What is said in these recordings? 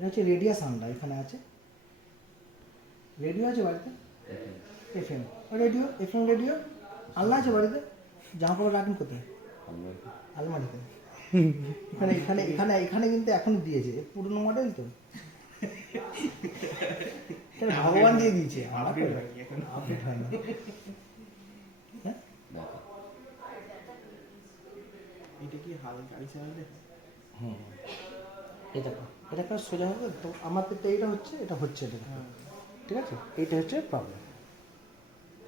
এটা হচ্ছে রেডিয়াস আন্ডা এখানে আছে। রেডিও আছে বাড়িতে? এফএম। Radio FM radio? আল্লাহ আছে বাড়িতে? জামা কাপড় রাখেন কোথায়? আলমারিতে এখানে এখানে এখানে এখানে কিন্তু এখনও দিয়েছে। পুরনো মডেল তো। ভগবান দিয়ে দিয়েছে। আপডেট হয় না হ্যাঁ? এটা কি হাল গাড়ি চালালে? হুম। এই দেখো, এটা একটা সোজা হবে তো আমাদের তো এইটা হচ্ছে, এটা হচ্ছে, এটা ঠিক আছে? এইটা হচ্ছে প্রবলেম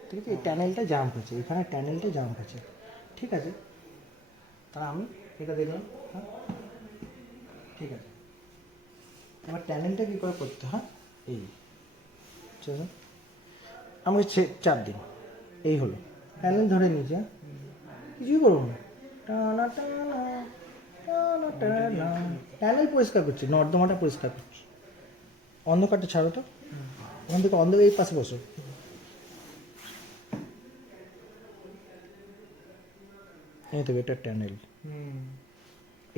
ঠিক আছে? এই ট্যানেলটা জাম্প হয়েছে এখানে ট্যানেলটা জাম্প হয়েছে ঠিক আছে? তাহলে আমি এটা দেখলাম হ্যাঁ? ঠিক আছে। এবার ট্যানেলটা কী করে করতে হয়? এই চলুন আমাকে চাপ দিন, এই হলো। ট্যানেল ধরে নিয়েছে হ্যাঁ? কিছুই করব না। টানা টানা ট্যানেল পরিষ্কার করছি, নর্দমাটা পরিষ্কার করছি। অন্ধকারটা ছাড়ো তো। ওখান থেকে অন্ধকার এই পাশে বসো। এই তো এটা ট্যানেল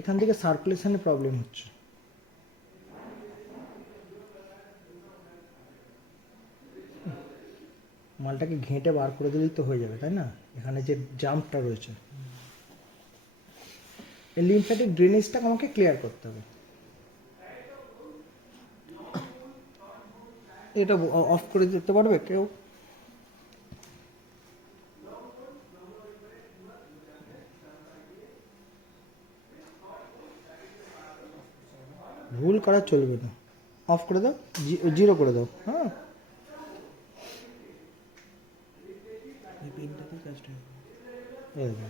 এখান থেকে সার্কুলেশনে প্রবলেম হচ্ছে। মালটাকে ঘেঁটে বার করে দিলেই তো হয়ে যাবে, তাই না? এখানে যে জাম্পটা রয়েছে। এই লিমফ্যাটিক ড্রেনেজটাকে আমাকে ক্লিয়ার করতে হবে। এটা অফ করে দিতে পারবে কেউ? ভুল করা চলবে না। অফ করে দাও জিরো করে দাও হ্যাঁ। এই পেনটাতে কাজটা হবে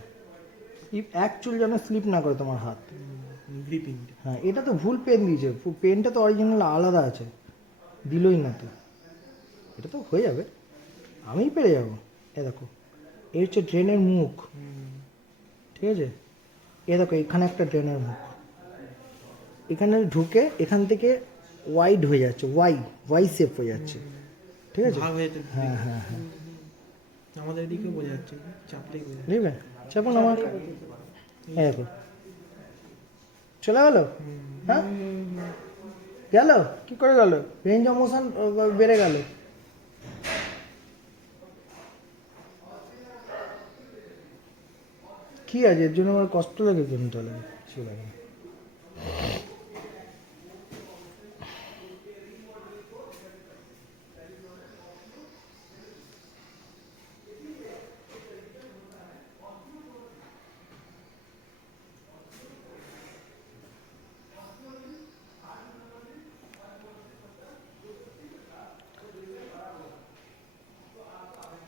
এই দেখো। ই- এক চুল যেন স্লিপ না করে তোমার হাত। গ্রিপিংটা হ্যাঁ এটা তো ভুল পেন দিয়েছে। পেনটা তো অরিজিনাল আলাদা আছে। দিলই না তো। এটা তো হয়ে যাবে। আমিই পেরে যাব। এ দেখো এই হচ্ছে ট্রেনের মুখ। ঠিক আছে? এ দেখো এখানে একটা ট্রেনের মুখ। এখানে ঢুকে এখান থেকে ওয়াইড হয়ে যাচ্ছে। ওয়াই ওয়াই শেপ হয়ে যাচ্ছে। ঠিক আছে? হয়ে হ্যাঁ হ্যাঁ আমাদের এদিকে বোঝা যাচ্ছে চাপলেই বোঝা চাপুন আমার চলে গেলো? হ্যাঁ? গেল? কি করে গেল? রেঞ্জ অফ মোশন বেড়ে গেল। কি আছে? এর জন্য আমার কষ্ট লাগে কিন্তু লাগে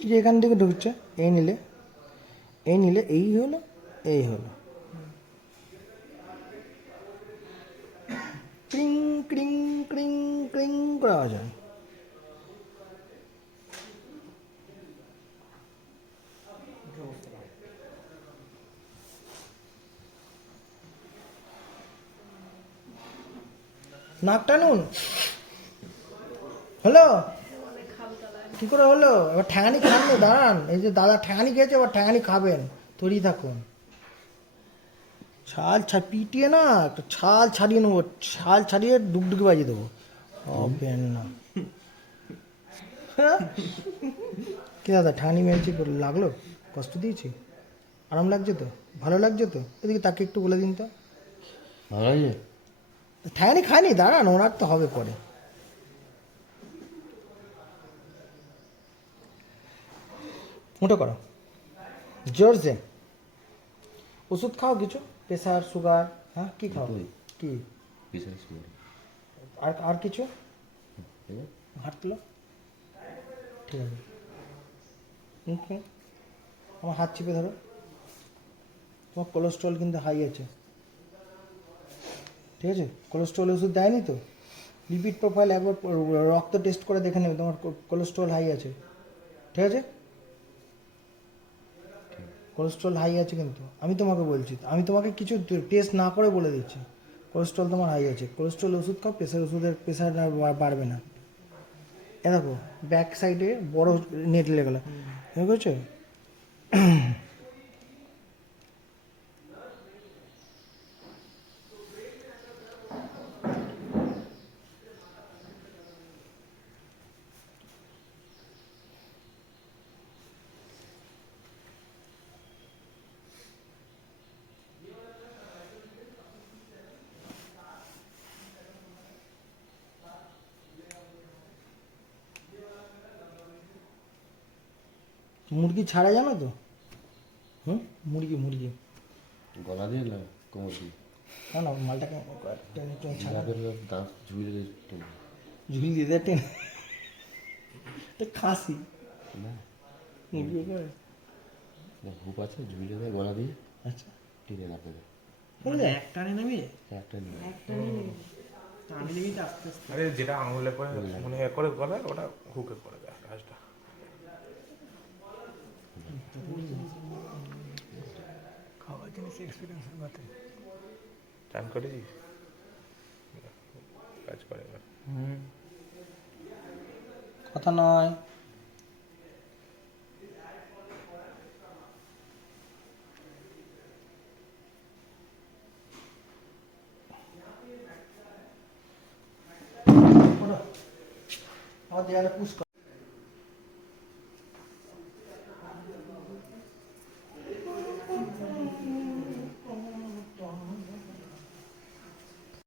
যে এখান থেকে ঢুকছে, এই নিলে এই নিলে এই হলো এই হলো। ক্রিং ক্রিং ক্রিং ক্রিং করে আওয়াজ হয়। নাক টানুন হ্যালো? কি করে হলো? এবার ঠ্যাঙানি খান না দাঁড়ান। এই যে দাদা ঠ্যাঙানি খেয়েছে এবার ঠ্যাঙানি খাবেন। তৈরি থাকুন। ছাল ছা পিটিয়ে না একটা ছাল ছাড়িয়ে নেব ছাল ছাড়িয়ে ডুগডুগি বাজিয়ে দেবো। হবেন না। হ্যাঁ? কি দাদা ঠানি মেরেছি লাগল? কষ্ট দিয়েছি? আরাম লাগছে তো? ভালো লাগছে তো? এদিকে তাকে একটু বলে দিন তো। ভালো ঠ্যাঙানি খায়নি দাঁড়ান ওনার তো হবে পরে। মোটো করো। জোরসে ওষুধ খাও কিছু? প্রেশার সুগার হ্যাঁ কি খাও। কি? আর আর কিছু? আছে? ঠিক আছে। আমার হাত চিপে ধরো। তোমার কোলেস্ট্রল কিন্তু হাই আছে। ঠিক আছে? কোলেস্ট্রল ওষুধ দেয়নি তো? লিপিড প্রোফাইল একবার রক্ত টেস্ট করে দেখে নেবে। তোমার কোলেস্ট্রল হাই আছে। ঠিক আছে? কোলেস্ট্রল হাই আছে কিন্তু। আমি তোমাকে বলছি আমি তোমাকে কিছু টেস্ট না করে বলে দিচ্ছি। কোলেস্ট্রল তোমার হাই আছে। কোলেস্ট্রল ওষুধ খাও প্রেশার ওষুধের প্রেশার বাড়বে না। এ দেখো ব্যাক সাইডে বড় নেট লেগে গেলো। বুঝেছ? মুরগি ছাড়া জানো তো? হুম? মুরগি মুরগি। গলা দিয়ে না কোমর দিয়ে? না না মালটাকে টেনে টেনে ছাড়া। দাঁত ঝুলে দিয়ে টেনে। ঝুলি দিয়ে দেয় টেনে। তো খাসি। না। মুরগি করে হুপ আছে ঝুলে দেয় গলা দিয়ে আচ্ছা। টেনে নামে একটা নিয়ে টানে নিবি। তো আস্তে আস্তে। আরে যেটা আঙুলে করে মানে এ করে করে ওটা হুকে করে দেয় কাজটা খাওয়ার জিনিস এক্সপিরিয়েন্স বাতে চান করেছিস কাজ করে কথা নয়। পুষ কর।